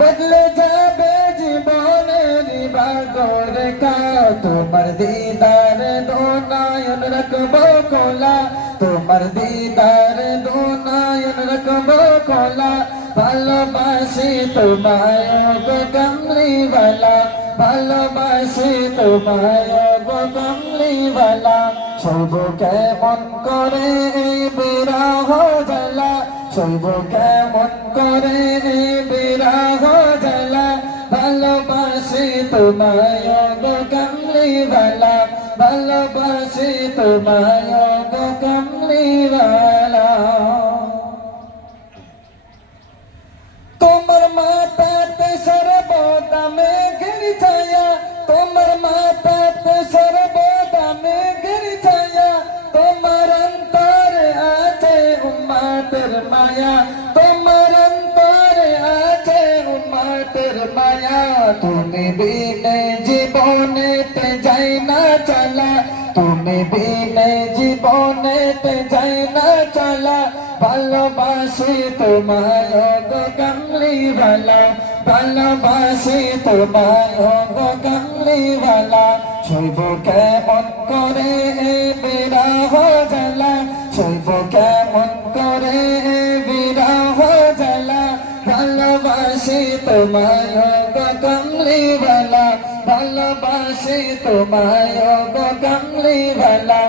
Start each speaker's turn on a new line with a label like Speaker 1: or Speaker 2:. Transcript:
Speaker 1: বদলে যাবে জীবনের বাগর তোমার দিদার দোনায়ন রাখব কোলা। তোমার দিদার দোনায়ন রাখব কোলা। ভালোবাসি তোমায় গো কমলিওয়ালা ভালোবাসি তোমায় গো কমলিওয়ালা সব কেমন করে সব কেমন করে বিরাহ জ্বালা ভালোবাসি তোমায় গো কমলিওয়ালা ভালোবাসি তোমায় গো কমলিওয়ালা মায়া, তোমার অন্তরে আছে উম্মাতের মায়া। তুমি বিনে জীবনেতে যাই না চলা। তুমি বিনে জীবনেতে যাই না চলা। ভালোবাসি তোমায় গো কমলিওয়ালা ভালোবাসি তোমায় গো কমলিওয়ালা শৈব কেমন করে এ বিরাহ ভালোবাসি তোমায় গো ভালা ভালোবাসি তোমায় গো কমলিওয়ালা